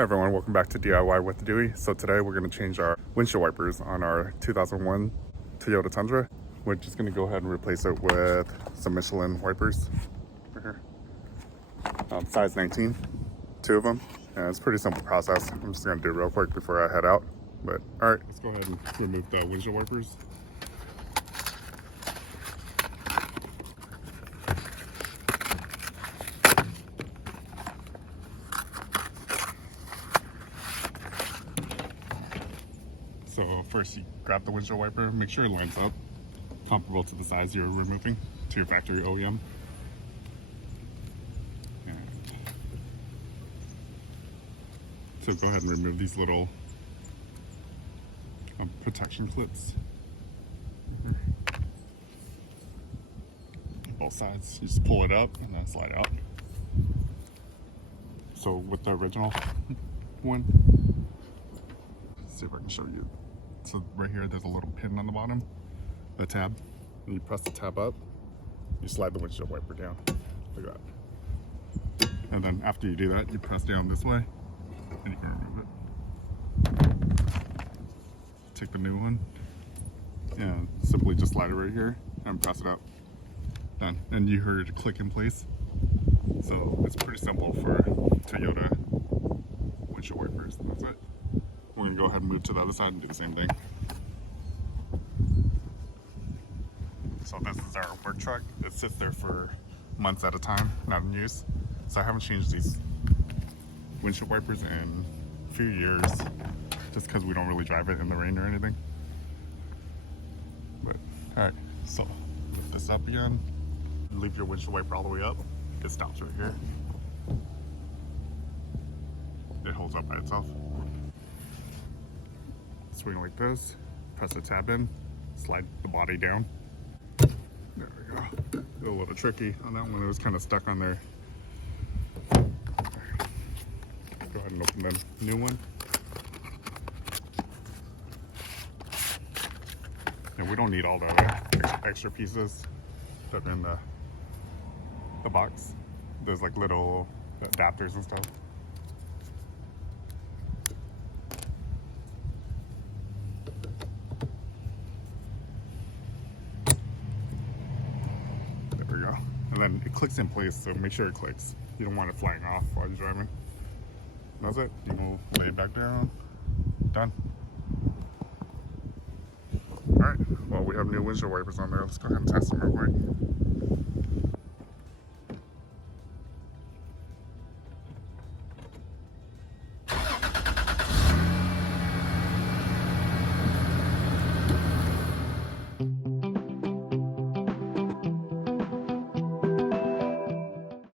Hi everyone, welcome back to DIY with Dewey. So today we're going to change our windshield wipers on our 2001 Toyota Tundra. We're just going to go ahead and replace it with some Michelin wipers right here. Size 19, two of them. And it's a pretty simple process. I'm just going to do it real quick before I head out. But alright, let's go ahead and remove the windshield wipers. So first you grab the windshield wiper, make sure it lines up, comparable to the size you're removing to your factory OEM. And so go ahead and remove these little protection clips. Both sides, you just pull it up and then slide out. So with the original one, let's see if I can show you. So right here, there's a little pin on the bottom, the tab. And you press the tab up, you slide the windshield wiper down, like that. And then after you do that, you press down this way, and you can remove it. Take the new one, and simply just slide it right here, and press it up. Done. And you heard it click in place. So it's pretty simple for Toyota windshield wipers. That's it. We're gonna go ahead and move to the other side and do the same thing. So this is our work truck. It sits there for months at a time, not in use. So I haven't changed these windshield wipers in a few years, just because we don't really drive it in the rain or anything. But all right, so lift this up again. Leave your windshield wiper all the way up. It stops right here. It holds up by itself. Swing like this, press the tab in, slide the body down. There we go. A little tricky on that one, it was kind of stuck on there. Go ahead and open the new one. And we don't need all the extra pieces that are in the box. There's like little adapters and stuff. There we go. And then it clicks in place, so make sure it clicks. You don't want it flying off while you're driving. That's it. You will lay it back down. Done. Alright, well we have new windshield wipers on there. Let's go ahead and test them real quick.